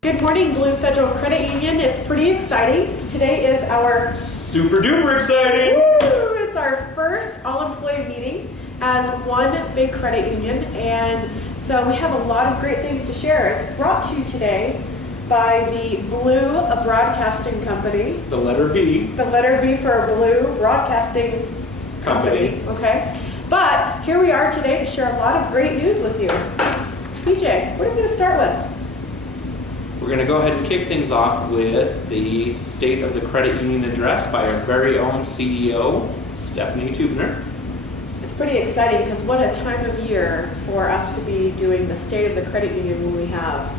Good morning, Blue Federal Credit Union. It's pretty exciting. Today is our super duper exciting! Woo! It's our first all-employee meeting as one big credit union, and so we have a lot of great things to share. It's brought to you today by the Blue Broadcasting Company. The letter B. The letter B for Blue Broadcasting Company. Okay, but here we are today to share a lot of great news with you. PJ, what are we going to start with? We're going to go ahead and kick things off with the State of the Credit Union address by our very own CEO, Stephanie Tubner. It's pretty exciting because what a time of year for us to be doing the State of the Credit Union when we have,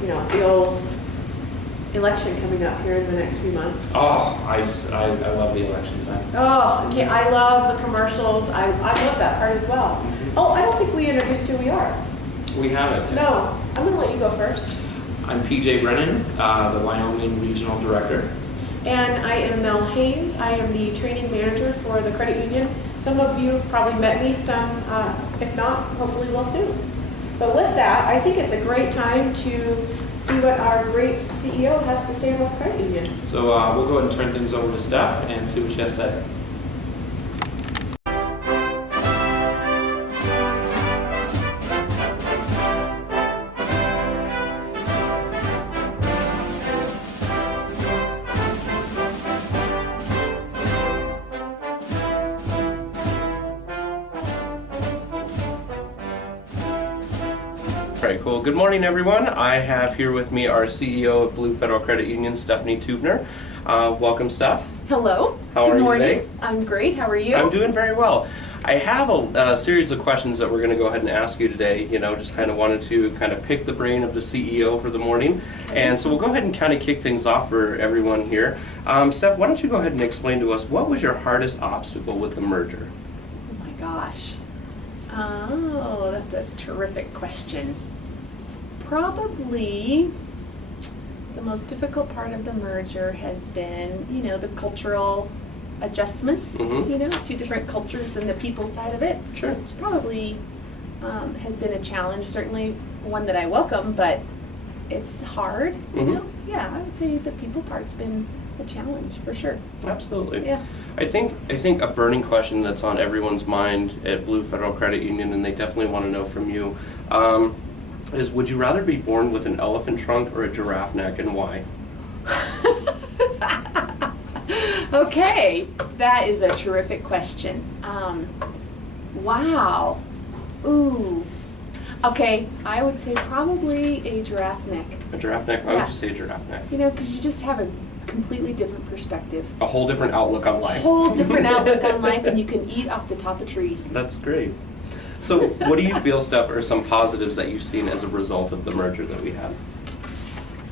you know, the old election coming up here in the next few months. Oh, I love the election time. Oh, okay, I love the commercials. I love that part as well. Mm-hmm. Oh, I don't think we introduced who we are. We haven't. No, I'm going to let you go first. I'm PJ Brennan, the Wyoming Regional Director. And I am Mel Haynes. I am the training manager for the credit union. Some of you have probably met me, some, if not, hopefully will soon. But with that, I think it's a great time to see what our great CEO has to say about the credit union. So we'll go ahead and turn things over to Steph and see what she has to say. All right, cool. Good morning, everyone. I have here with me our CEO of Blue Federal Credit Union, Stephanie Tubner. Welcome, Steph. Hello. How are you morning. today? I'm great. How are you? I'm doing very well. I have a series of questions that we're going to go ahead and ask you today. You know, just kind of wanted to kind of pick the brain of the CEO for the morning. And so we'll go ahead and kind of kick things off for everyone here. Steph, why don't you go ahead and explain to us what was your hardest obstacle with the merger? Oh my gosh. Oh, that's a terrific question. Probably the most difficult part of the merger has been, you know, the cultural adjustments, Mm-hmm. you know, two different cultures and the people side of it. Sure. It's probably has been a challenge, certainly one that I welcome, but it's hard, you Mm-hmm. know? Yeah, I would say the people part's been a challenge for sure. Absolutely. Yeah. I think a burning question that's on everyone's mind at Blue Federal Credit Union, and they definitely want to know from you, is would you rather be born with an elephant trunk or a giraffe neck, and why? Okay, that is a terrific question. Wow. Ooh. Okay, I would say probably a giraffe neck. A giraffe neck? Why Yeah. would you say a giraffe neck? You know, because you just have a completely different perspective. A whole different outlook on life. Whole different outlook on life, and you can eat off the top of trees. That's great. So what do you feel, Steph, are some positives that you've seen as a result of the merger that we had?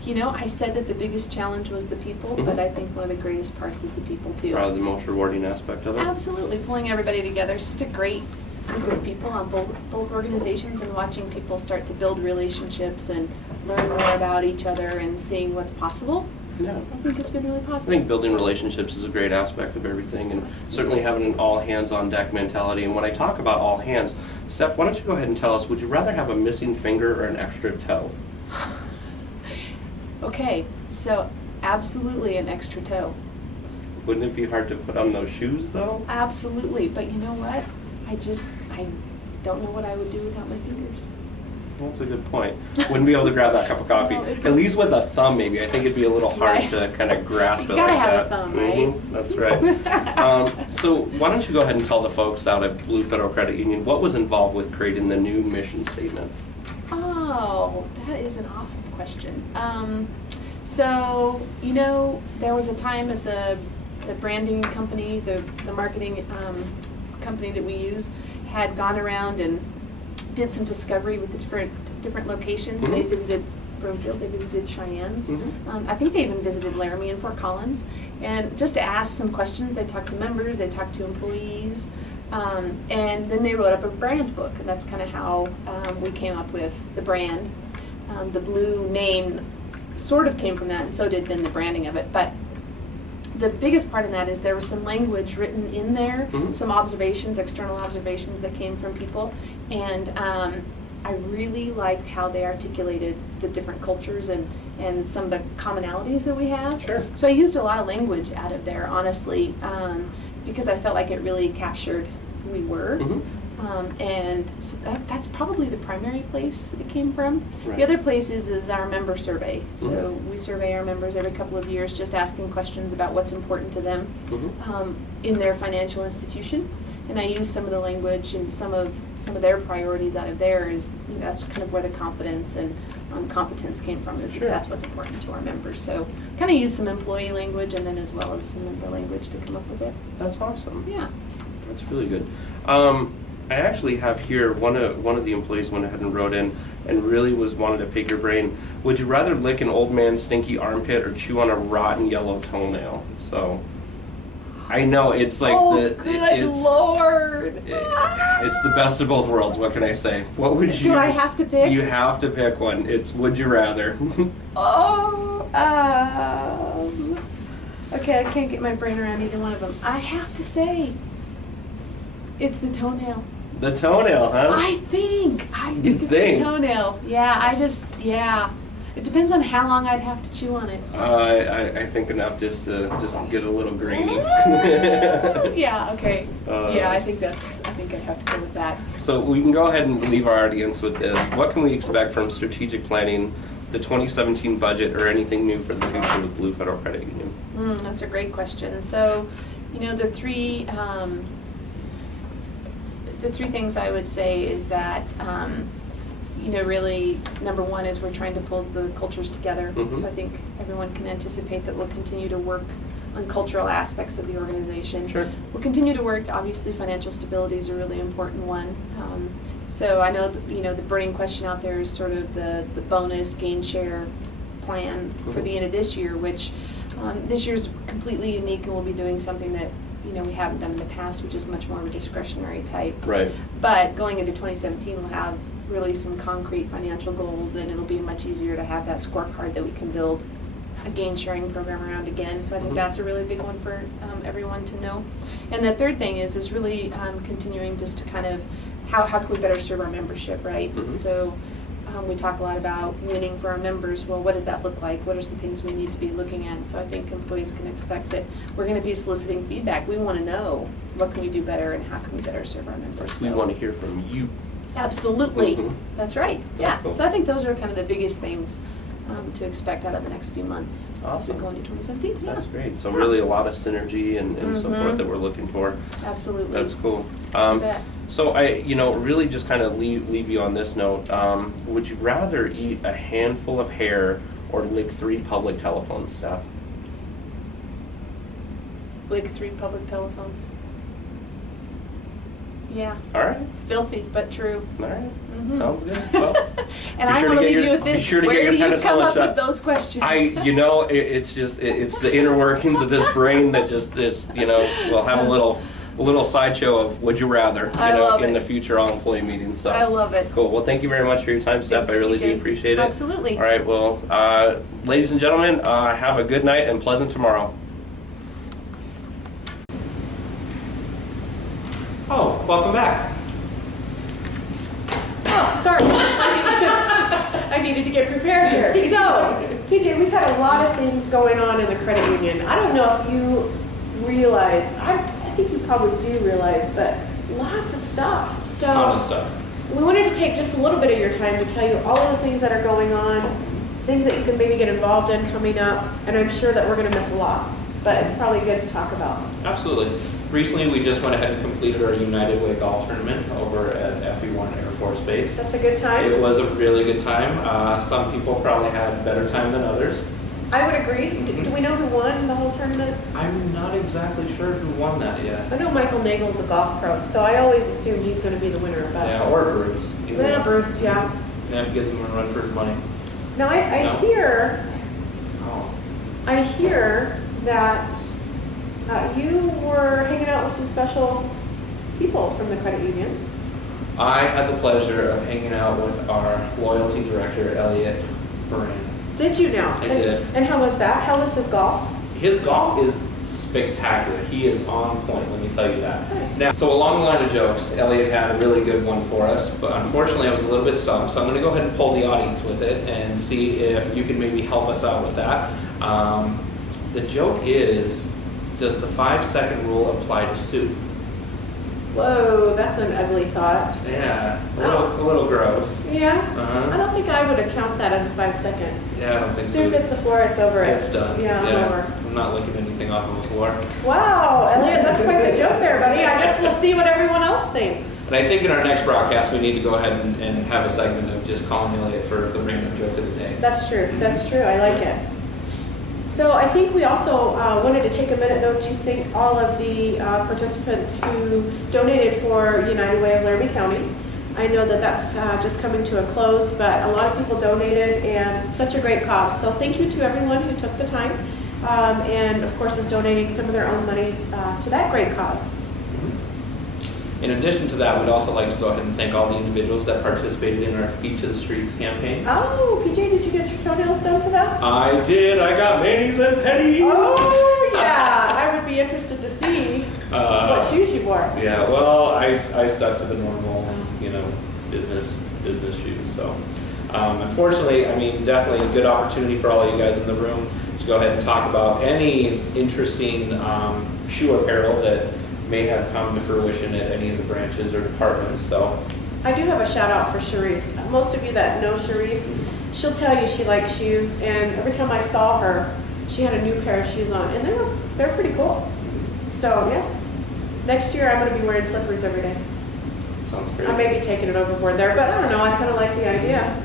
You know, I said that the biggest challenge was the people, Mhm. but I think one of the greatest parts is the people too. Probably the most rewarding aspect of it? Absolutely, pulling everybody together. It's just a great group of people on both organizations, and watching people start to build relationships and learn more about each other and seeing what's possible. Yeah. I think it's been really I positive. think building relationships is a great aspect of everything, and Absolutely. certainly having an all-hands-on-deck mentality. And when I talk about all hands, Steph, why don't you go ahead and tell us, would you rather have a missing finger or an extra toe? Okay, so absolutely an extra toe. Wouldn't it be hard to put on those shoes, though? Absolutely, but you know what? I don't know what I would do without my fingers. That's a good point. Wouldn't be able to grab that cup of coffee. No, it At was- least with a thumb, maybe. I think it'd be a little hard Right. to kind of grasp You it like gotta that. have a thumb, right? That's right. So why don't you go ahead and tell the folks out at Blue Federal Credit Union what was involved with creating the new mission statement? Oh, that is an awesome question. So, you know, there was a time at the branding company, the marketing company that we use, had gone around and did some discovery with the different locations. They visited Broomfield, they visited Cheyenne's. I think they even visited Laramie and Fort Collins. And just to ask some questions, they talked to members, they talked to employees, and then they wrote up a brand book. And that's kind of how we came up with the brand. The blue name sort of came from that, and so did then the branding of it. But the biggest part in that is there was some language written in there, some observations, external observations that came from people, and I really liked how they articulated the different cultures and some of the commonalities that we have. Sure. So I used a lot of language out of there, honestly, because I felt like it really captured who we were. And so that's probably the primary place it came from. Right. The other place is our member survey. So we survey our members every couple of years, just asking questions about what's important to them in their financial institution. And I use some of the language and some of their priorities out of there. That's kind of where the confidence and competence came from. That's what's important to our members. So kind of use some employee language and then as well as some member language to come up with it. That's awesome. Yeah. That's really good. I actually have here one of the employees went ahead and wrote in and really wanted to pick your brain. Would you rather lick an old man's stinky armpit or chew on a rotten yellow toenail? So I know it's like Lord! It's the best of both worlds. What can I say? What would you? Do I have to pick? You have to pick one. It's would you rather? Okay, I can't get my brain around either one of them. I have to say, it's the toenail. The toenail, huh? I think You it's think? the toenail. Yeah. It depends on how long I'd have to chew on it. I think enough just to get a little grainy. Yeah. Okay. Yeah, I think I'd have to go with that. So we can go ahead and leave our audience with this. What can we expect from strategic planning, the 2017 budget, or anything new for the future with Blue Federal Credit Union? That's a great question. So, the three things I would say is that, really, number one is we're trying to pull the cultures together. So I think everyone can anticipate that we'll continue to work on cultural aspects of the organization. Sure. We'll continue to work, obviously financial stability is a really important one. So I know, the burning question out there is sort of the bonus gain share plan for the end of this year, which this year's completely unique, and we'll be doing something that we haven't done in the past, which is much more of a discretionary type. Right. But going into 2017, we'll have really some concrete financial goals, and it'll be much easier to have that scorecard that we can build a gain sharing program around again. So I think that's a really big one for everyone to know. And the third thing is really continuing just to kind of how can we better serve our membership, right? So we talk a lot about winning for our members. Well, what does that look like? What are some things we need to be looking at? So I think employees can expect that we're going to be soliciting feedback. We want to know what can we do better and how can we better serve our members. We want to hear from you. Absolutely. That's right. That's cool. So I think those are kind of the biggest things to expect out of the next few months as we Awesome. go into 2017. That's great. So really a lot of synergy and so forth that we're looking for. Absolutely. That's cool. You bet. So I, really just kind of leave you on this note. Would you rather eat a handful of hair or lick 3 public telephone staff? Like 3 public telephones. Yeah. All right. Filthy, but true. All right. Sounds good. Well, And I want to leave you with this. Be sure to Where get your do you penicillin come up shot. with those questions? It's the inner workings of this brain that just is, we'll have a little sideshow of would you rather, I love in it. the future all employee meetings. So I love it. cool. Well, thank you very much for your time, Steph. Thanks, I really TJ. do appreciate it. Absolutely. All right. Well, ladies and gentlemen, have a good night and pleasant tomorrow. Oh, welcome back. Oh, sorry. I needed to get prepared here. So, PJ, we've had a lot of things going on in the credit union. I don't know if you realize, I think you probably do realize, but lots of stuff. So, Ton of stuff. we wanted to take just a little bit of your time to tell you all of the things that are going on, things that you can maybe get involved in coming up, and I'm sure that we're going to miss a lot, but it's probably good to talk about. Absolutely. Recently, we just went ahead and completed our United Way golf tournament over at FE1 Air Force Base. That's a good time. It was a really good time. Some people probably had better time than others. I would agree. Do we know who won the whole tournament? I'm not exactly sure who won that yet. I know Michael Nagel's a golf pro, so I always assume he's going to be the winner of that. Yeah, or Bruce. Either Yeah, one. Bruce, yeah. Yeah, gives him a run for his money. Now, I No. hear Oh. that you were hanging out with some special people from the credit union. I had the pleasure of hanging out with our loyalty director, Elliot Moran. Did you now? I did. And how was that? How was his golf? His golf is spectacular. He is on point, let me tell you that. Nice. Now, so along the line of jokes, Elliot had a really good one for us, but unfortunately I was a little bit stumped, so I'm going to go ahead and poll the audience with it and see if you can maybe help us out with that. The joke is, does the 5-second rule apply to soup? Whoa, that's an ugly thought. Yeah, a little gross. Yeah? I Uh-huh. don't think I would account that as a 5-second. Yeah, I don't think Soup so. hits the floor, it's over it. It's done. Yeah, over. I'm not licking anything off of the floor. Wow, Elliot, that's quite the joke there, buddy. I guess we'll see what everyone else thinks. And I think in our next broadcast, we need to go ahead and have a segment of just calling Elliot for the random joke of the day. That's true. That's true. I like it. So I think we also wanted to take a minute, though, to thank all of the participants who donated for United Way of Laramie County. I know that that's just coming to a close, but a lot of people donated, and such a great cause. So thank you to everyone who took the time, and of course is donating some of their own money to that great cause. In addition to that, we'd also like to go ahead and thank all the individuals that participated in our Feet to the Streets campaign. Oh, PJ, did you get your toenails done for that? I did. I got manis and pennies. Oh, yeah. I would be interested to see what shoes you wore. Yeah, well, I stuck to the normal, business shoes. So, unfortunately, I mean, definitely a good opportunity for all of you guys in the room to go ahead and talk about any interesting shoe apparel that may have come to fruition at any of the branches or departments. So, I do have a shout out for Charisse. Most of you that know Charisse, she'll tell you she likes shoes, and every time I saw her, she had a new pair of shoes on, and they're pretty cool. So yeah, next year I'm going to be wearing slippers every day. sounds great. I may be taking it overboard there, but I don't know. I kind of like the idea.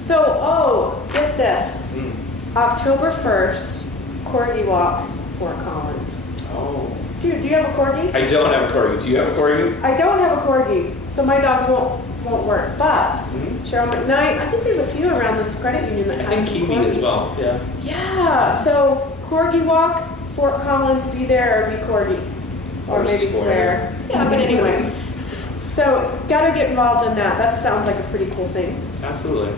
So, get this. Mm. October 1st, Corgi Walk, Fort Collins. Oh. Dude, do you have a Corgi? I don't have a corgi. Do you have a corgi? I don't have a Corgi, so my dogs won't work. But Mhm. Cheryl McKnight, I think there's a few around this credit union that I have think some Kiwi as Corgis. well. Yeah. Yeah, so Corgi Walk, Fort Collins, be there or be Corgi. Or Or maybe square. Square. Yeah, but anyway. So, gotta get involved in that. That sounds like a pretty cool thing. Absolutely.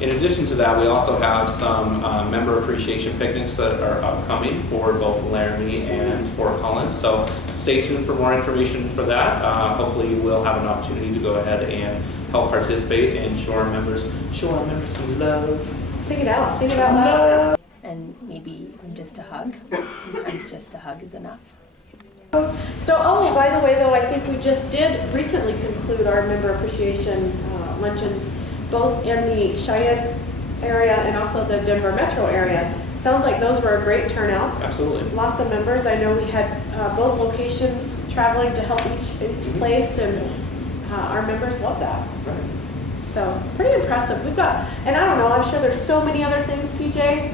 In addition to that, we also have some member appreciation picnics that are upcoming for both Laramie and Fort Collins. So stay tuned for more information for that. Hopefully you will have an opportunity to go ahead and help participate and show our members some love. Sing it out loud. And maybe even just a hug. Sometimes just a hug is enough. So, oh, by the way, though, I think we just did recently conclude our member appreciation luncheons, both in the Cheyenne area and also the Denver metro area. Sounds like those were a great turnout. Absolutely. Lots of members. I know we had both locations traveling to help each place, and our members love that. Right. So, pretty impressive. We've got, and I don't know, I'm sure there's so many other things, PJ.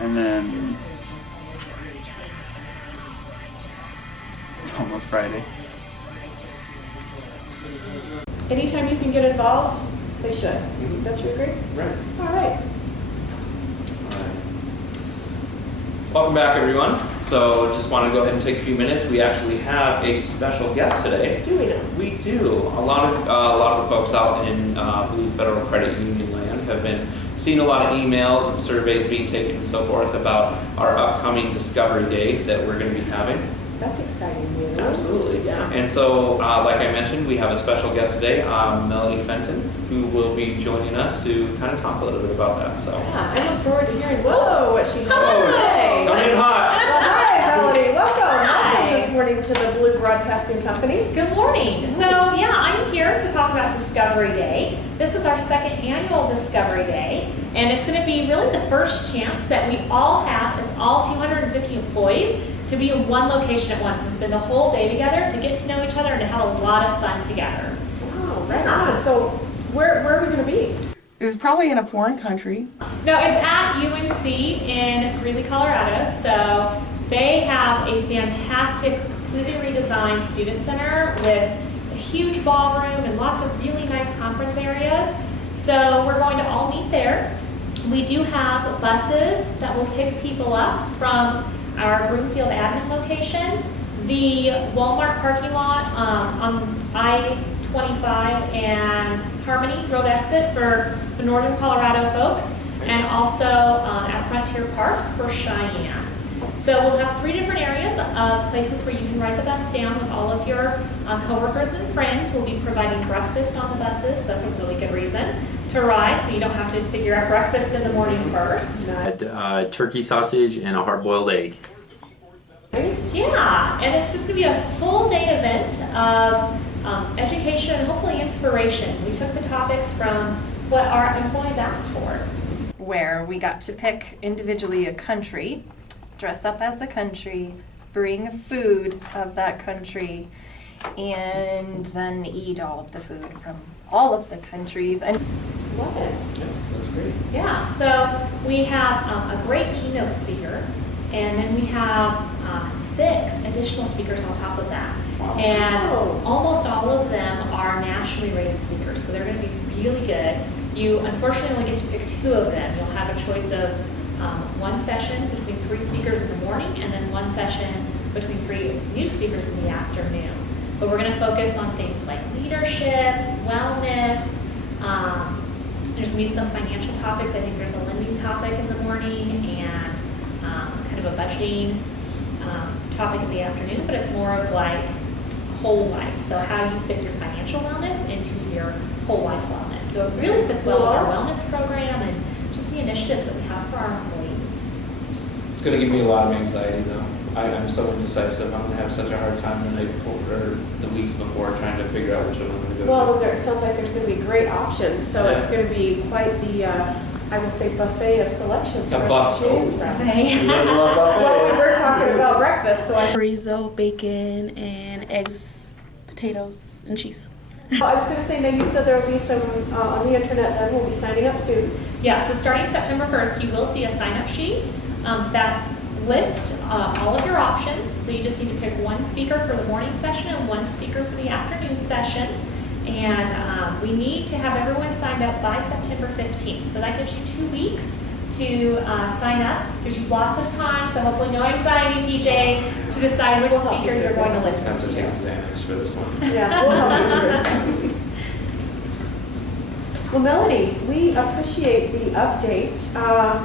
And then it's almost Friday. Anytime you can get involved, they should. Mhm. Don't you agree? Right. All right. All right. Welcome back, everyone. So just want to go ahead and take a few minutes. We actually have a special guest today. Do we know? We do. A lot of the folks out in Blue Federal Credit Union land have been seeing a lot of emails and surveys being taken and so forth about our upcoming Discovery Day that we're going to be having. That's exciting news. Absolutely. Yeah. And so, like I mentioned, we have a special guest today, Melanie Fenton, who will be joining us to kind of talk a little bit about that. So, Yeah, I look forward to hearing what she has to say. coming in hot. Well, hi, Melody. Welcome. Hi. Welcome this morning to the Blue Broadcasting Company. Good morning. So yeah, I'm here to talk about Discovery Day. This is our second annual Discovery Day, and it's going to be really the first chance that we all have as all 250 employees to be in one location at once and spend the whole day together to get to know each other and to have a lot of fun together. Wow, right on. So where are we going to be? This is probably in a foreign country. No, it's at UNC in Greeley, Colorado. So they have a fantastic, completely redesigned student center with a huge ballroom and lots of really nice conference areas. So we're going to all meet there. We do have buses that will pick people up from our Broomfield admin location, the Walmart parking lot on I-25 and Harmony Road exit for the Northern Colorado folks, and also at Frontier Park for Cheyenne. So we'll have 3 different areas of places where you can ride the bus down with all of your coworkers and friends. We'll be providing breakfast on the buses. That's a really good reason to ride, so you don't have to figure out breakfast in the morning first. Turkey sausage and a hard-boiled egg. Yeah, and it's just going to be a full day event of education and hopefully inspiration. We took the topics from what our employees asked for. Where we got to pick individually a country, dress up as the country, bring food of that country, and then eat all of the food from all of the countries. And Love it. Yeah, that's great. Yeah, so we have a great keynote speaker, and then we have 6 additional speakers on top of that. And almost all of them are nationally rated speakers, so they're going to be really good. You unfortunately only get to pick 2 of them. You'll have a choice of 1 session between 3 speakers in the morning, and then 1 session between 3 new speakers in the afternoon. But we're going to focus on things like leadership, wellness. There's going to be some financial topics. I think there's a lending topic in the morning and kind of a budgeting topic in the afternoon, but it's more of like whole life. So how you fit your financial wellness into your whole life wellness. So it really fits well with our wellness program and just the initiatives that we have for our employees. It's going to give me a lot of anxiety, though. I'm so indecisive. I'm going to have such a hard time the night before, or the weeks before, trying to figure out which one I'm going to go Well, it sounds like there's going to be great options, so Yeah. it's going to be quite the, I will say, buffet of selections A for us buff- to choose oh. from. She doesn't love buffets. Well, we were talking about breakfast, so I Chorizo, bacon, and eggs, potatoes, and cheese. I was going to say, now you said there will be some on the internet that will be signing up soon. Yeah, so starting September 1st, you will see a sign-up sheet that lists all of your options. So you just need to pick 1 speaker for the morning session and 1 speaker for the afternoon session. And we need to have everyone signed up by September 15th. So that gives you 2 weeks to sign up. Gives you lots of time, so hopefully no anxiety, PJ, to decide which speaker you're going to listen have to take a to. sandwich for this one. Yeah, we'll help you through it. Well, Melody, we appreciate the update.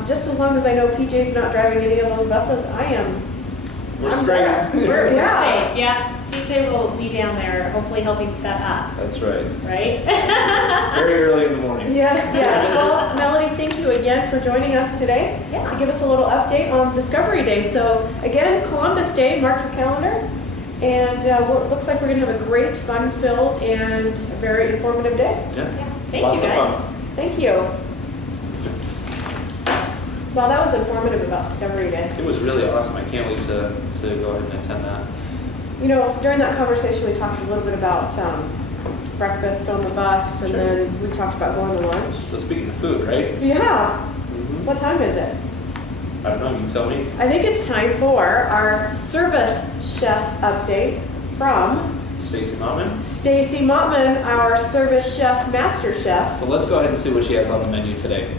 Just as long as I know PJ's not driving any of those buses, I'm We're there. straight. We're, We're yeah. safe, yeah. PJ will be down there, hopefully helping set up, That's right. right? Very early in the morning. Yes, yes. Well, Melody, thank you again for joining us today Yeah. to give us a little update on Discovery Day. So again, Columbus Day, mark your calendar. And it looks like we're going to have a great, fun-filled, and very informative day. Yeah. Yeah. Thank Lots you of guys. fun. Thank you. Well, that was informative about Discovery Day. It was really awesome. I can't wait to go ahead and attend that. You know, during that conversation, we talked a little bit about breakfast on the bus, and Sure. then we talked about going to lunch. So speaking of food, right? Yeah. Mm-hmm. What time is it? I don't know. You can tell me. I think it's time for our service chef update from Stacy Mottman. Stacy Mottman, our service chef, master chef. So let's go ahead and see what she has on the menu today.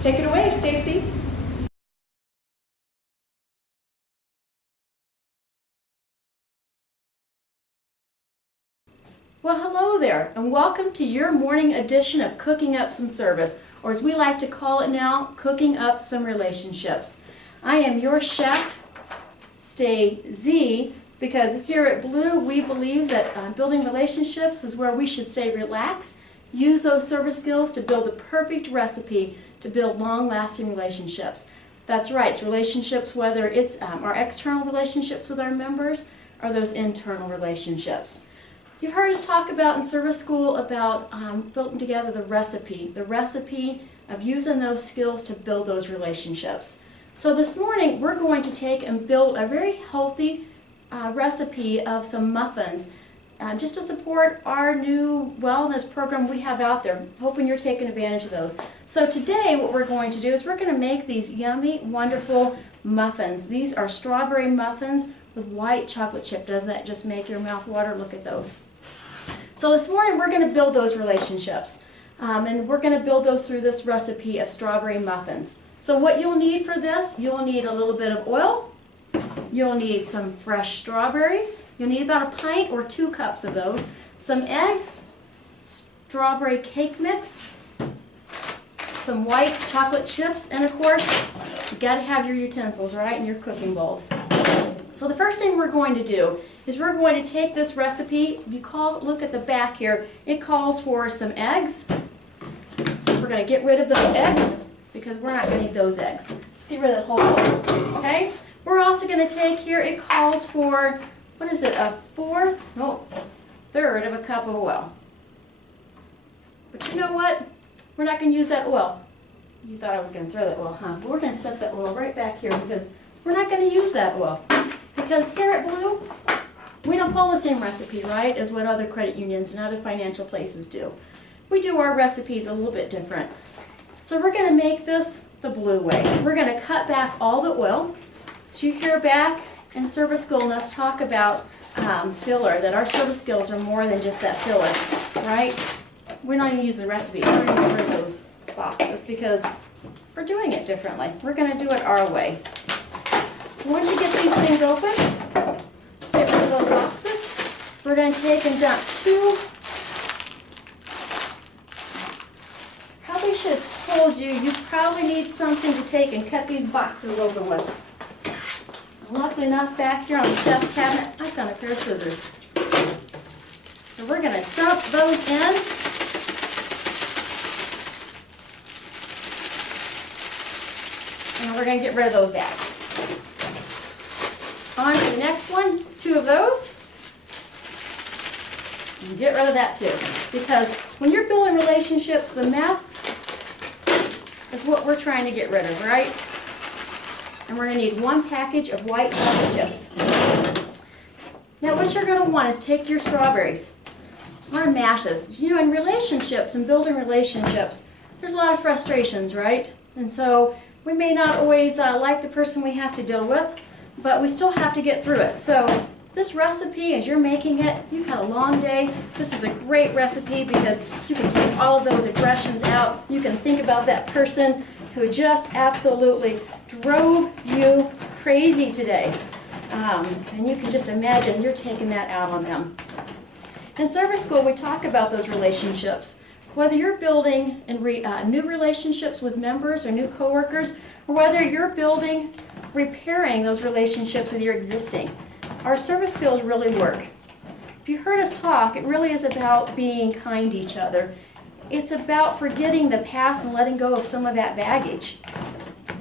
Take it away, Stacy. Well, hello there, and welcome to your morning edition of Cooking Up Some Service, or as we like to call it now, Cooking Up Some Relationships. I am your chef, Stay-Z, because here at Blue, we believe that building relationships is where we should stay relaxed, use those service skills to build the perfect recipe to build long-lasting relationships. That's right, it's relationships, whether it's our external relationships with our members or those internal relationships. You've heard us talk about in service school about building together the recipe of using those skills to build those relationships. So this morning we're going to take and build a very healthy recipe of some muffins. just to support our new wellness program we have out there. Hoping you're taking advantage of those. So today what we're going to do is we're going to make these yummy, wonderful muffins. These are strawberry muffins with white chocolate chip. Doesn't that just make your mouth water? Look at those. So this morning we're going to build those relationships. And we're going to build those through this recipe of strawberry muffins. So what you'll need for this, you'll need a little bit of oil. You'll need some fresh strawberries. You'll need about a pint or 2 cups of those. Some eggs, strawberry cake mix, some white chocolate chips, and of course, you got to have your utensils, right, and your cooking bowls. So the first thing we're going to do is we're going to take this recipe. If you look at the back here, it calls for some eggs. We're going to get rid of those eggs because we're not going to need those eggs. Just get rid of that whole bowl, okay? We're also going to take here, it calls for, what is it, a third of a cup of oil. But you know what? We're not going to use that oil. You thought I was going to throw that oil, huh? But we're going to set that oil right back here because we're not going to use that oil. Because here at Blue, we don't follow the same recipe, right, as what other credit unions and other financial places do. We do our recipes a little bit different. So we're going to make this the Blue way. We're going to cut back all the oil. So you hear back in service school and us talk about filler, that our service skills are more than just that filler, right? We're not even using the recipe. We're going to get rid of those boxes because we're doing it differently. We're going to do it our way. Once you get these things open, get rid of those boxes, we're going to take and dump 2. Probably should have told you, you probably need something to take and cut these boxes open with. Luckily enough, back here on the chef cabinet, I found a pair of scissors. So we're going to dump those in. And we're going to get rid of those bags. On to the next one, 2 of those. And get rid of that too. Because when you're building relationships, the mess is what we're trying to get rid of, right? And we're going to need 1 package of white chocolate chips. Now what you're going to want is take your strawberries. I want to mash this. You know, in relationships and building relationships, there's a lot of frustrations, right? And so we may not always like the person we have to deal with, but we still have to get through it. So this recipe, as you're making it, you've had a long day. This is a great recipe because you can take all of those aggressions out. You can think about that person who just absolutely drove you crazy today. And you can just imagine you're taking that out on them. In service school, we talk about those relationships. Whether you're building new relationships with members or new coworkers, or whether you're building, repairing those relationships with your existing, our service skills really work. If you heard us talk, it really is about being kind to each other. It's about forgetting the past and letting go of some of that baggage,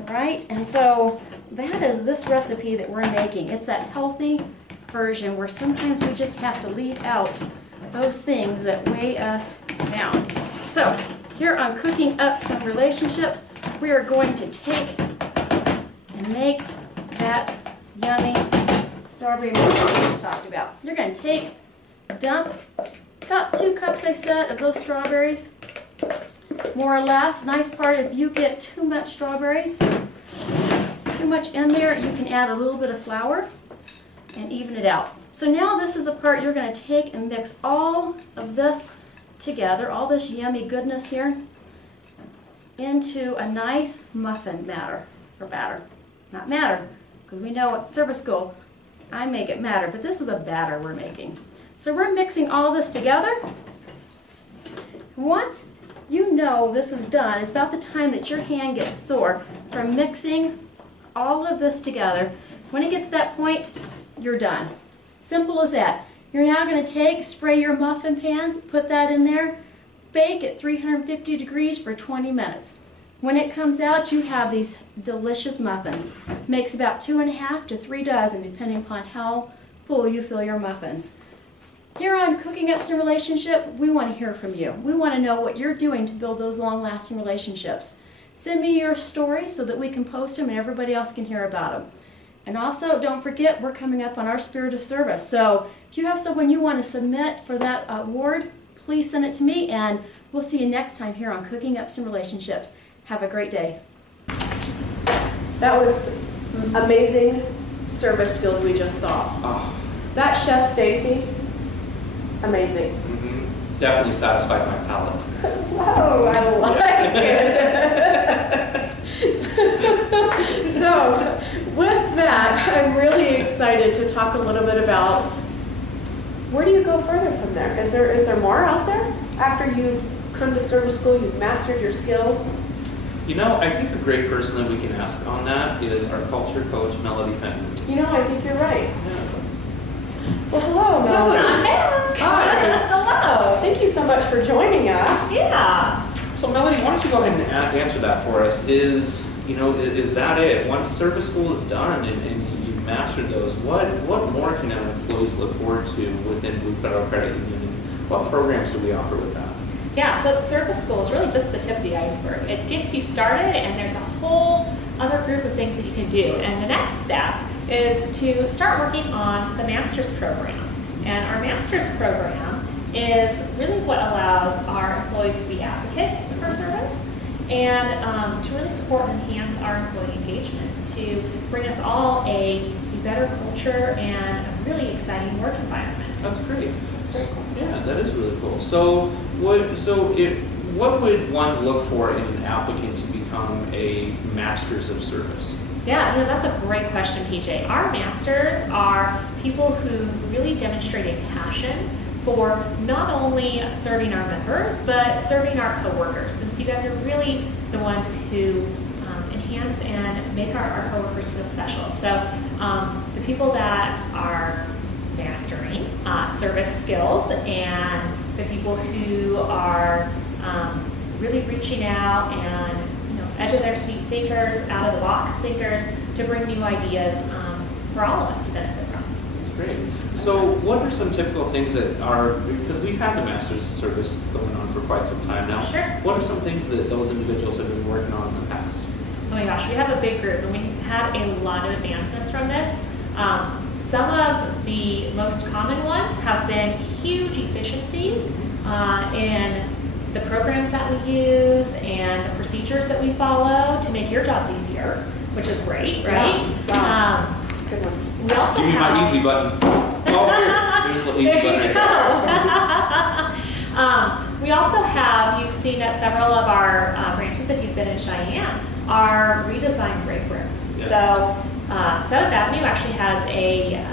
right? And so that is this recipe that we're making. It's that healthy version where sometimes we just have to leave out those things that weigh us down. So here on Cooking Up Some Relationships, we are going to take and make that yummy strawberry muffin we just talked about. You're going to dump about 2 cups, I said, of those strawberries, more or less. Nice part, if you get too much strawberries, too much in there, you can add a little bit of flour and even it out. So now this is the part you're going to take and mix all of this together, all this yummy goodness here, into a nice muffin batter. Not matter, because we know at service school, I make it matter, but this is a batter we're making. So we're mixing all this together. Once you know this is done, it's about the time that your hand gets sore from mixing all of this together. When it gets to that point, you're done. Simple as that. You're now going to spray your muffin pans, put that in there, bake at 350 degrees for 20 minutes. When it comes out, you have these delicious muffins. Makes about 2.5 to 3 dozen, depending upon how full you fill your muffins. Here on Cooking Up Some Relationship, we want to hear from you. We want to know what you're doing to build those long-lasting relationships. Send me your stories so that we can post them and everybody else can hear about them. And also, don't forget, we're coming up on our Spirit of Service. So if you have someone you want to submit for that award, please send it to me, and we'll see you next time here on Cooking Up Some Relationships. Have a great day. That was amazing service skills we just saw. Oh. That Chef Stacy, amazing. Definitely satisfied my palate. Whoa, I like it. So, with that, I'm really excited to talk a little bit about where do you go further from there? Is there more out there after you've come to service school, you've mastered your skills? You know, I think a great person that we can ask on that is our culture coach, Melody Fenton. You know, I think you're right. Well, hello, Melody. I'm back. Hi. Hello. Thank you so much for joining us. Yeah. So Melody, why don't you go ahead and answer that for us? Is that it? Once service school is done and you've mastered those, what more can our employees look forward to within Blue Federal Credit Union? And what programs do we offer with that? Yeah, so service school is really just the tip of the iceberg. It gets you started, and there's a whole other group of things that you can do. And the next step is to start working on the master's program. And our master's program is really what allows our employees to be advocates for service and to really support and enhance our employee engagement, to bring us all a better culture and a really exciting work environment. That's great. That's very cool. Yeah, that is really cool. So what would one look for in an applicant to become a master's of service? Yeah, that's a great question, PJ. Our masters are people who really demonstrate a passion for not only serving our members, but serving our coworkers, since you guys are really the ones who enhance and make our coworkers feel special. So the people that are mastering service skills and the people who are really reaching out and edge of their seat thinkers, out of the box thinkers, to bring new ideas for all of us to benefit from. That's great. So what are some typical things that are, because we've had the master's service going on for quite some time now. Sure. What are some things that those individuals have been working on in the past? Oh my gosh, we have a big group and we've had a lot of advancements from this. Some of the most common ones have been huge efficiencies in the programs that we use and the procedures that we follow to make your jobs easier, which is great, right? Wow. That's a good one. We also Give me have... my easy button. Oh, here. There's the easy There button you right go. We also have, you've seen at several of our branches, if you've been in Cheyenne, our redesigned break rooms. Yeah. So 7th Avenue actually has a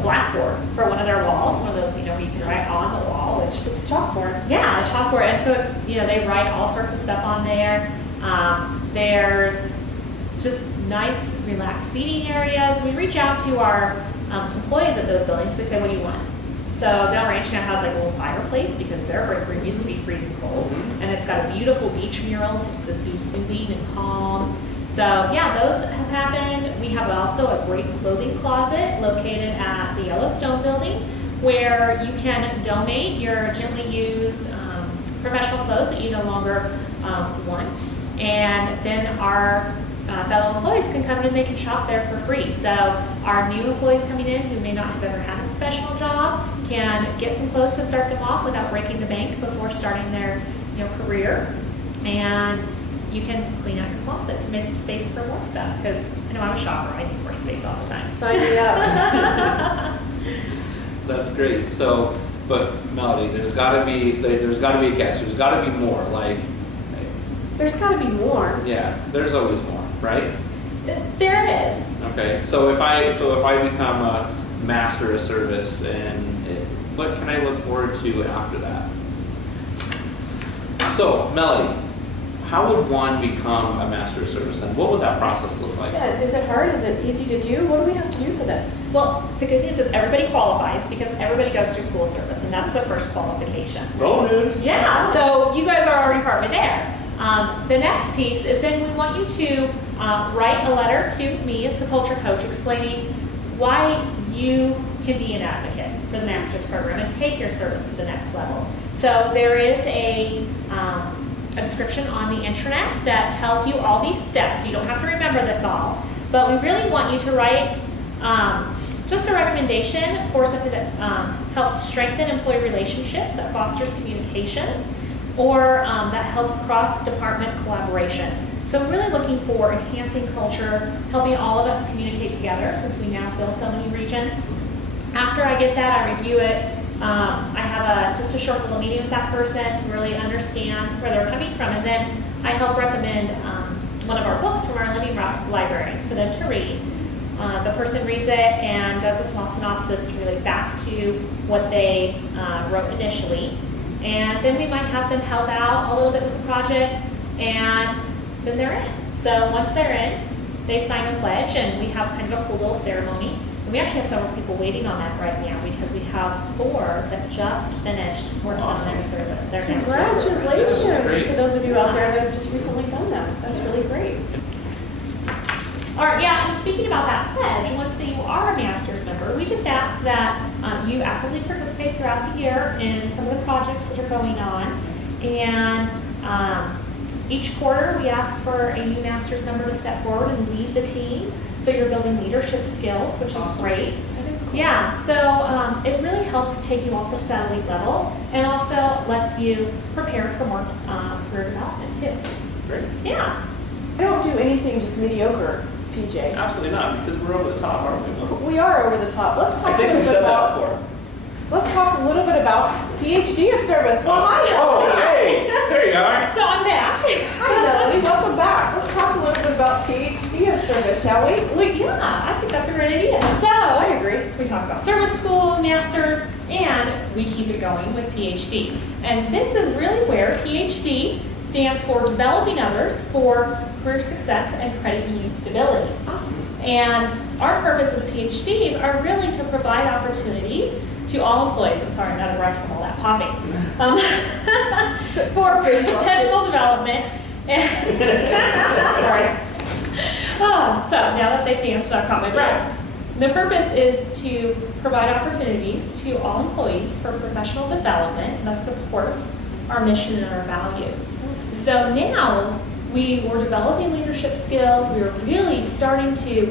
blackboard for one of their walls, one of those, where you can write on the wall, which It's chalkboard. yeah, a chalkboard, and so it's, they write all sorts of stuff on there. There's just nice, relaxed seating areas. We reach out to our employees at those buildings. We say, what do you want? So Del Ranch now has like a little fireplace because their break room used to be freezing cold, and it's got a beautiful beach mural to just be soothing and calm. So yeah, those have happened. We have also a great clothing closet located at the Yellowstone building where you can donate your gently used professional clothes that you no longer want. And then our fellow employees can come in and they can shop there for free. So our new employees coming in who may not have ever had a professional job can get some clothes to start them off without breaking the bank before starting their career. And you can clean out your closet to make space for more stuff, because I know I'm a shopper, I need more space all the time. Sign me up. That's great. So, but Melody, there's got to be a catch. There's got to be more. Like, There's got to be more. yeah, there's always more, right? There is. Okay. So if I become a master of service, what can I look forward to after that? So, Melody, how would one become a master of service, and what would that process look like? Yeah, is it hard? Is it easy to do? What do we have to do for this? Well, the good news is everybody qualifies because everybody goes through school service, and that's the first qualification. Bonus. Yeah, so you guys are already partway there. The next piece is then we want you to write a letter to me as the culture coach explaining why you can be an advocate for the master's program and take your service to the next level. So there is a description on the intranet that tells you all these steps. You don't have to remember this all, but we really want you to write just a recommendation for something that helps strengthen employee relationships, that fosters communication, or that helps cross-department collaboration. So we're really looking for enhancing culture, helping all of us communicate together since we now fill so many regions. After I get that, I review it. I have just a short little meeting with that person to really understand where they're coming from, and then I help recommend one of our books from our living library for them to read. The person reads it and does a small synopsis to relate back to what they wrote initially. And then we might have them help out a little bit with the project, and then they're in. So once they're in, they sign a pledge, and we have kind of a cool little ceremony. And we actually have several people waiting on that right now because we have 4 that just finished working on their service. Their Congratulations to those of you out there that have just recently done that. That's really great. All right, yeah, and speaking about that pledge, once you are a master's member, we just ask that you actively participate throughout the year in some of the projects that are going on. And each quarter, we ask for a new master's member to step forward and lead the team. So you're building leadership skills, which is great. That is cool. Yeah, so it really helps take you also to that elite level, and also lets you prepare for more career development too. Great. Yeah. I don't do anything just mediocre, PJ. Absolutely not, because we're over the top, aren't we? We are over the top. Let's talk I think a we've little bit said that about. before. Let's talk a little bit about PhD of service. Well, hi, Oh, Melanie. hey, there you are. So I'm back. Hi, Melanie. Welcome back. Let's talk a little bit about PhD of service, shall we? Well, yeah, I think that's a great idea. So I agree. we talk about service school, masters, and we keep it going with PhD. And this is really where PhD stands for developing others for career success and credit union stability. And our purpose as PhDs are really to provide opportunities to all employees. I'm sorry, I'm out of breath from all that popping. For professional development. Sorry. So now that they've danced, I've caught my breath. The purpose is to provide opportunities to all employees for professional development that supports our mission and our values. So now we were developing leadership skills. We were really starting to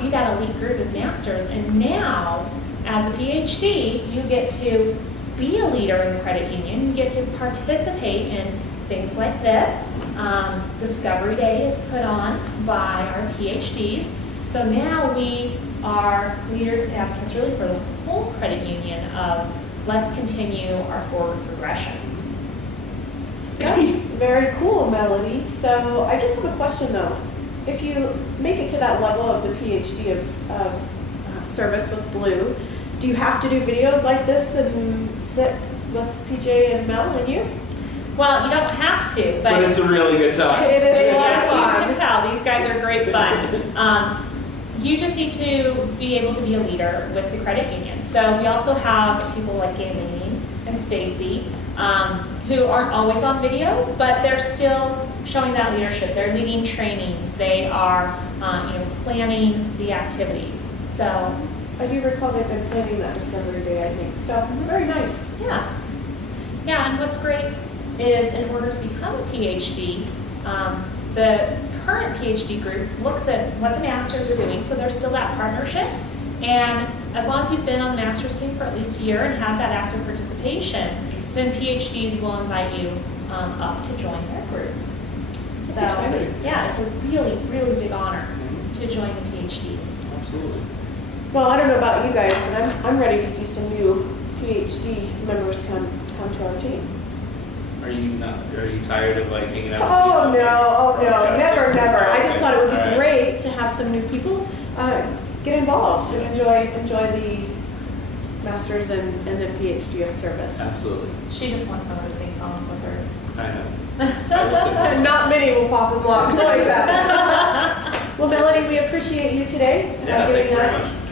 be that elite group as masters. And now, as a PhD, you get to be a leader in the credit union. You get to participate in things like this. Discovery Day is put on by our PhDs. So now we are leaders and advocates really for the whole credit union of let's continue our forward progression. That's very cool, Melody. So I just have a question though. If you make it to that level of the PhD of service with Blue, do you have to do videos like this and sit with PJ and Mel and you? Well, you don't have to, But it's a really good time. It is a lot of Yes, you fun. can tell. These guys are great fun. You just need to be able to be a leader with the credit union. So we also have people like Gayleen and Stacy who aren't always on video, but they're still showing that leadership. They're leading trainings. They are planning the activities. So I do recall they've been planning that Discovery Day, I think. So very nice. yeah. Yeah, and what's great is in order to become a PhD, the current PhD group looks at what the masters are doing, so there's still that partnership. And as long as you've been on the master's team for at least a year and have that active participation, then PhDs will invite you up to join their group. That's So, exciting. yeah, it's a really, really big honor to join the PhDs. Absolutely. Well, I don't know about you guys, but I'm ready to see some new PhD members come to our team. Are you tired of like hanging out? Oh with no, Yeah, never, sure. never. I just thought it would be All right. great to have some new people get involved and enjoy the masters and then PhD of service. Absolutely. She just wants someone to sing songs with her. I know. I will sing this. Not many will pop and lock like that. Well, Melody, we appreciate you today Yeah, thank giving you very us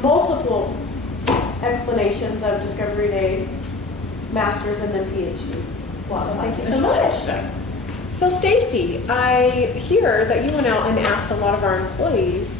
multiple explanations of Discovery Day, masters, and then PhD. Wow, So thank you so enjoy much. it. Yeah. So Stacy, I hear that you went out and asked a lot of our employees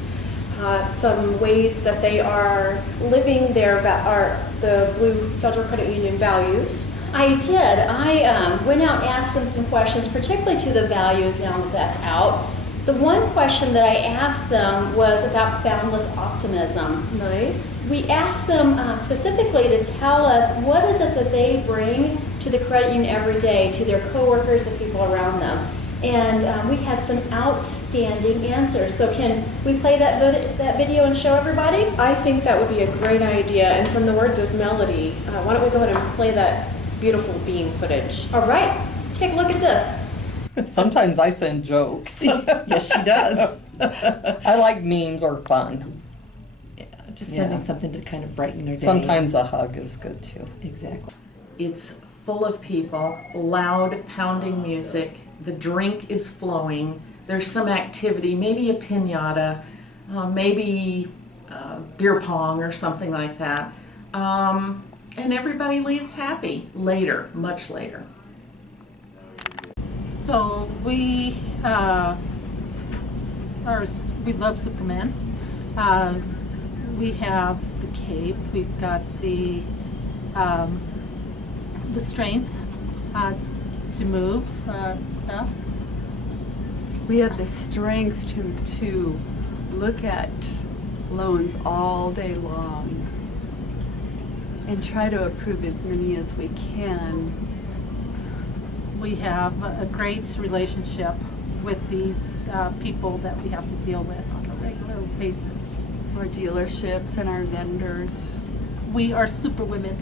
some ways that they are living the Blue Federal Credit Union values. I did. I went out and asked them some questions, particularly to the values now that that's out. The one question that I asked them was about boundless optimism. Nice. We asked them specifically to tell us what is it that they bring to the credit union every day, to their coworkers, the people around them. And we had some outstanding answers. So can we play that video and show everybody? I think that would be a great idea. And from the words of Melody, why don't we go ahead and play that beautiful bean footage? All right, take a look at this. Sometimes I send jokes. Yes, she does. I like memes or fun. Yeah, just sending something to kind of brighten their day. Sometimes a hug is good too. Exactly. It's full of people, loud pounding music, the drink is flowing, there's some activity, maybe a piñata, maybe beer pong or something like that. And everybody leaves happy later, much later. So we love Superman. We have the cape. We've got the strength to move stuff. We have the strength to look at loans all day long and try to approve as many as we can. We have a great relationship with these people that we have to deal with on a regular basis. Our dealerships and our vendors. We are super women.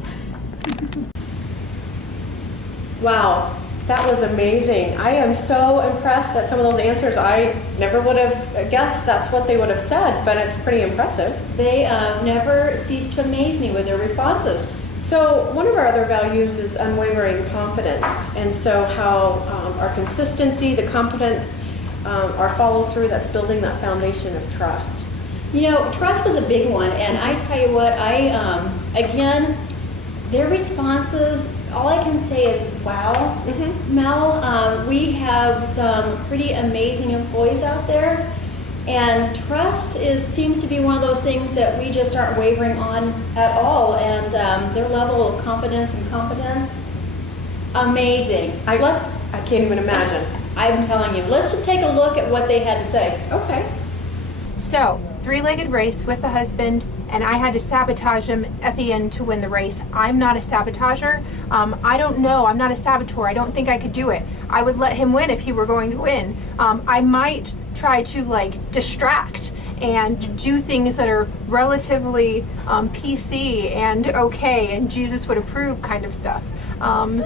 Wow, that was amazing. I am so impressed at some of those answers. I never would have guessed that's what they would have said, but it's pretty impressive. They never cease to amaze me with their responses. So one of our other values is unwavering confidence, and so how our consistency, the competence, our follow through, that's building that foundation of trust. You know, trust was a big one, and I tell you what, again, their responses, all I can say is wow. Mel, we have some pretty amazing employees out there, and trust seems to be one of those things that we just aren't wavering on at all, and their level of confidence and competence, amazing. I can't even imagine. I'm telling you. Let's just take a look at what they had to say. Okay. So, three-legged race with the husband, and I had to sabotage him at the end to win the race. I'm not a sabotager. I don't know. I'm not a saboteur. I don't think I could do it. I would let him win if he were going to win. I might try to distract and do things that are relatively PC and okay and Jesus would approve kind of stuff.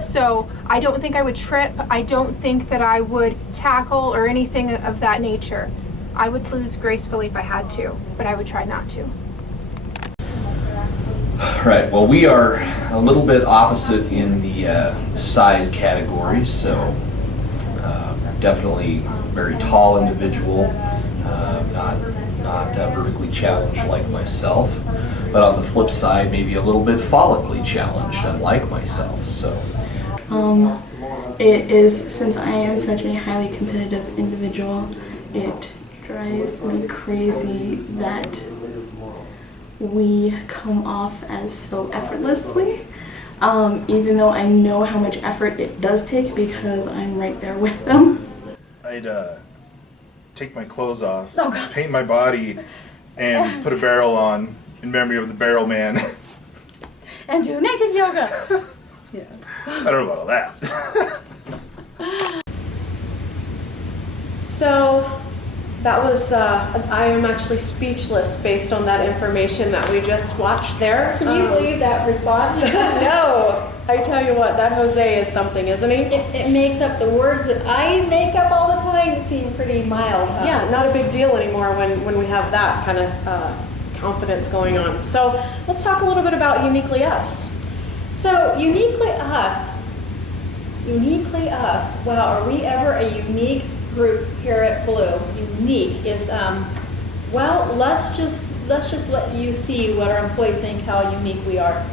So I don't think I would trip. I don't think that I would tackle or anything of that nature. I would lose gracefully if I had to, but I would try not to. Right, well, we are a little bit opposite in the size category, so definitely very tall individual, not vertically challenged like myself, but on the flip side, maybe a little bit follically challenged, unlike myself. So, it is, since I am such a highly competitive individual, it drives me crazy that we come off as so effortlessly, even though I know how much effort it does take because I'm right there with them. I'd take my clothes off, paint my body, and put a barrel on in memory of the Barrel Man. And do naked yoga. Yeah. I don't know about all that. So that was, I am actually speechless based on that information that we just watched there. Can you believe that response? No, I tell you what, that Jose is something, isn't he? It makes up the words that I make up all the time that seem pretty mild. Yeah, not a big deal anymore when we have that kind of confidence going on. So let's talk a little bit about Uniquely Us. So Uniquely Us, wow, are we ever a unique group here at Blue? Unique is, well, let's just let you see what our employees think how unique we are.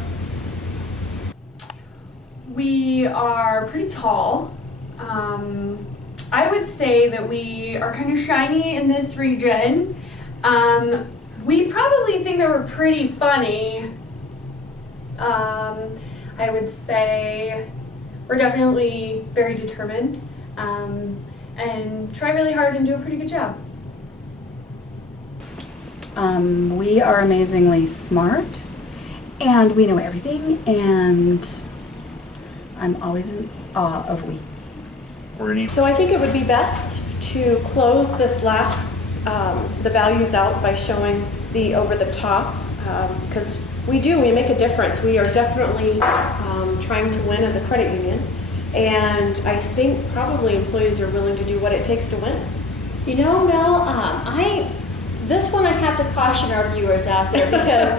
We are pretty tall. I would say that we are kind of shiny in this region. We probably think that we're pretty funny. I would say we're definitely very determined. And and try really hard and do a pretty good job. We are amazingly smart, and we know everything, and I'm always in awe of we. So I think it would be best to close this last, the values out by showing the over the top, because we make a difference. We are definitely trying to win as a credit union, and I think probably employees are willing to do what it takes to win. You know, Mel, this one I have to caution our viewers out there because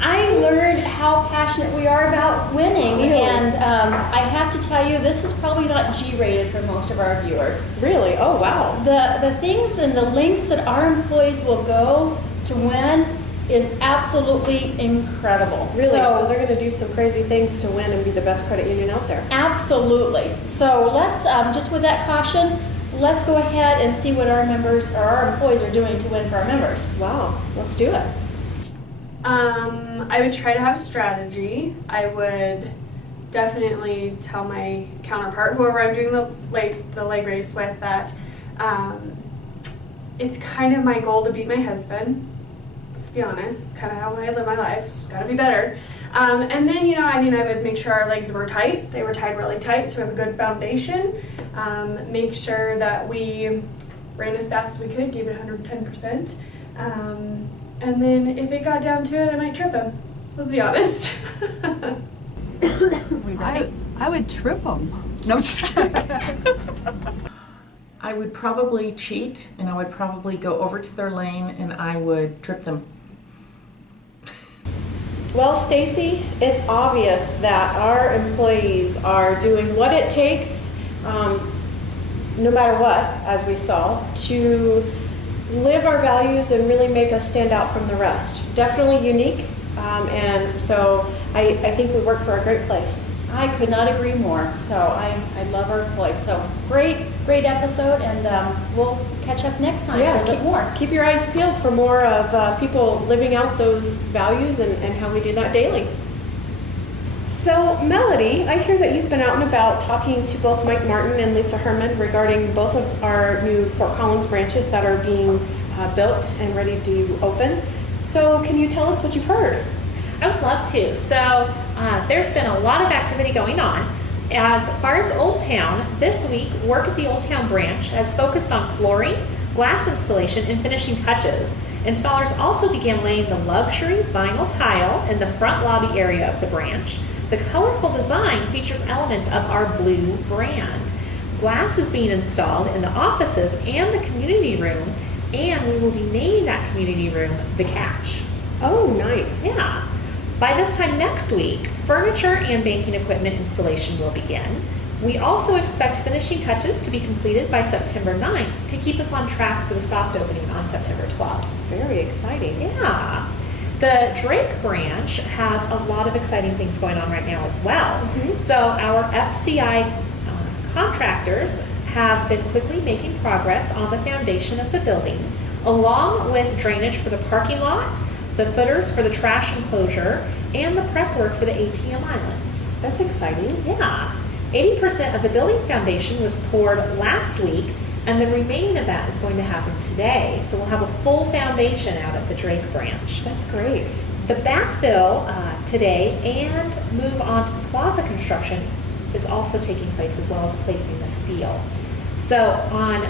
I learned how passionate we are about winning, Really? and I have to tell you, this is probably not G-rated for most of our viewers. Really? Oh, wow. The things and the lengths that our employees will go to win is absolutely incredible. Really? So they're going to do some crazy things to win and be the best credit union out there. Absolutely. So let's, just with that caution, let's go ahead and see what our members or our employees are doing to win for our members. Wow, let's do it. I would try to have strategy. I would definitely tell my counterpart, whoever I'm doing the leg race with, that it's kind of my goal to beat my husband. Let's be honest, it's kind of how I live my life. It's got to be better. And then, I would make sure our legs were tight. They were tied really tight, so we have a good foundation. Make sure that we ran as fast as we could, gave it 110%. And then if it got down to it, I might trip him. Let's be honest. I would trip them. No, just kidding. I would probably cheat, and I would probably go over to their lane, and I would trip them. Well, Stacy, it's obvious that our employees are doing what it takes, no matter what, as we saw, to live our values and really make us stand out from the rest. Definitely unique, and so I think we work for a great place. I could not agree more. So I love our employees. So great episode, and we'll catch up next time for a little more. Keep your eyes peeled for more of people living out those values and how we do that daily. So Melody, I hear that you've been out and about talking to both Mike Martin and Lisa Herman regarding both of our new Fort Collins branches that are being built and ready to open. So can you tell us what you've heard? I would love to. So there's been a lot of activity going on. As far as Old Town, this week, work at the Old Town branch has focused on flooring, glass installation, and finishing touches. Installers also began laying the luxury vinyl tile in the front lobby area of the branch. The colorful design features elements of our blue brand. Glass is being installed in the offices and the community room, and we will be naming that community room The Cache. Oh, nice. Yeah. By this time next week, furniture and banking equipment installation will begin. We also expect finishing touches to be completed by September 9th to keep us on track for the soft opening on September 12th. Very exciting. Yeah. The Drake branch has a lot of exciting things going on right now as well. So our FCI contractors have been quickly making progress on the foundation of the building, along with drainage for the parking lot, the footers for the trash enclosure, and the prep work for the ATM islands. That's exciting. Yeah. 80% of the building foundation was poured last week, and the remaining of that is going to happen today. So we'll have a full foundation out at the Drake branch. That's great. The backfill today and move on to plaza construction is also taking place, as well as placing the steel. So on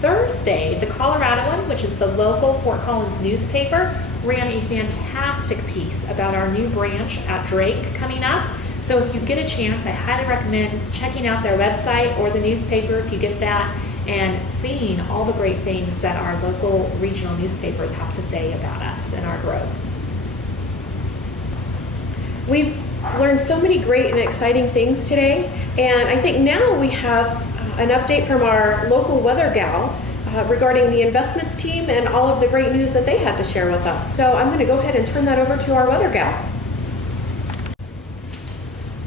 Thursday, the Coloradoan, which is the local Fort Collins newspaper, ran a fantastic piece about our new branch at Drake coming up. So if you get a chance, I highly recommend checking out their website or the newspaper if you get that, and seeing all the great things that our local regional newspapers have to say about us and our growth. We've learned so many great and exciting things today, and I think now we have an update from our local weather gal regarding the investments team and all of the great news that they had to share with us. So I'm going to go ahead and turn that over to our weather gal.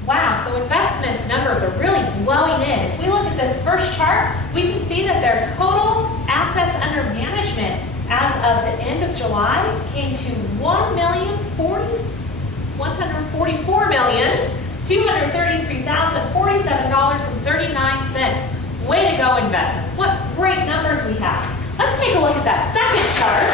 Wow, so investments numbers are really blowing in. If we look at this first chart, we can see that their total assets under management as of the end of July came to $144,233,047.39, Way to go, Investments. What great numbers we have. Let's take a look at that second chart.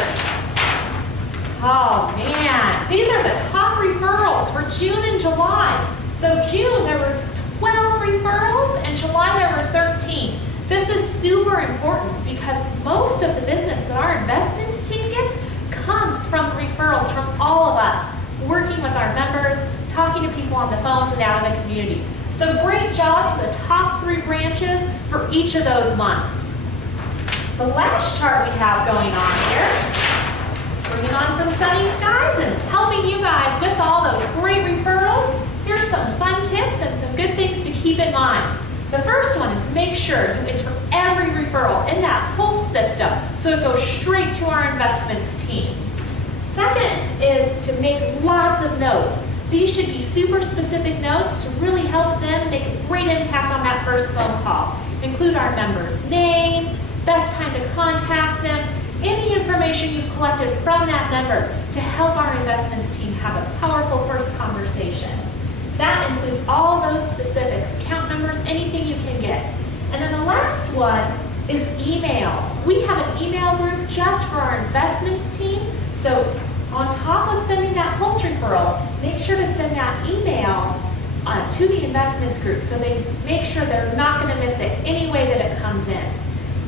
Oh man, these are the top referrals for June and July. So June there were 12 referrals and July there were 13. This is super important because most of the business that our investments team gets comes from referrals from all of us, working with our members, talking to people on the phones and out in the communities. So great job to the top 3 branches for each of those months. The last chart we have going on here, bringing on some sunny skies and helping you guys with all those great referrals. Here's some fun tips and some good things to keep in mind. The first one is make sure you enter every referral in that whole system so it goes straight to our investments team. Second is to make lots of notes. These should be super specific notes to really help them make a great impact on that first phone call. Include our member's name, best time to contact them, any information you've collected from that member to help our investments team have a powerful first conversation. That includes all those specifics, account numbers, anything you can get. And then the last one is email. We have an email group just for our investments team. So on top of sending that Pulse referral, make sure to send that email to the investments group so they make sure they're not going to miss it any way that it comes in.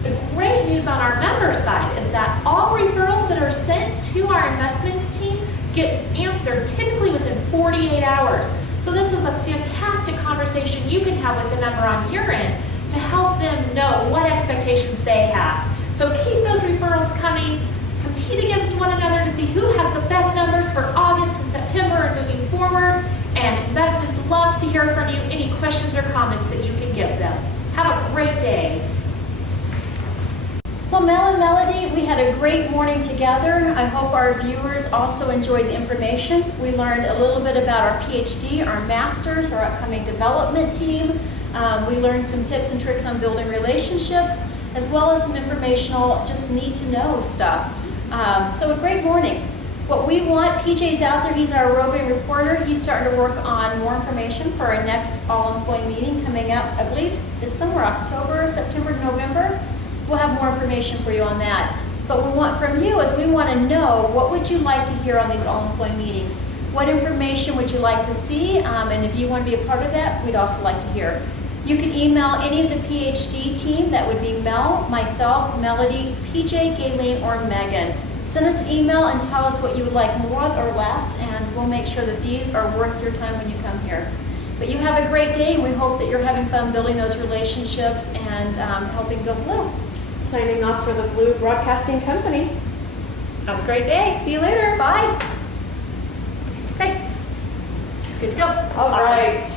The great news on our member side is that all referrals that are sent to our investments team get answered typically within 48 hours. So this is a fantastic conversation you can have with the member on your end to help them know what expectations they have. So keep those referrals coming, compete against one another to see who has the best numbers for August and September and moving forward. And Investments loves to hear from you, any questions or comments that you can give them. Have a great day. Well, Mel and Melody, we had a great morning together. I hope our viewers also enjoyed the information. We learned a little bit about our PhD, our Masters, our upcoming development team. We learned some tips and tricks on building relationships, as well as some informational, just need to know stuff. So a great morning. What we want, PJ's out there, he's our roving reporter. He's starting to work on more information for our next all-employee meeting coming up, I believe it's somewhere October, September, November. We'll have more information for you on that. But what we want from you is we want to know what would you like to hear on these all-employee meetings? What information would you like to see? And if you want to be a part of that, we'd also like to hear. You can email any of the PhD team. That would be Mel, myself, Melody, PJ, Gayleen, or Megan. Send us an email and tell us what you would like more of or less, and we'll make sure that these are worth your time when you come here. But you have a great day, and we hope that you're having fun building those relationships and helping build Blue. Signing off for the Blue Broadcasting Company. Have a great day. See you later. Bye. Okay. Good to go. All right.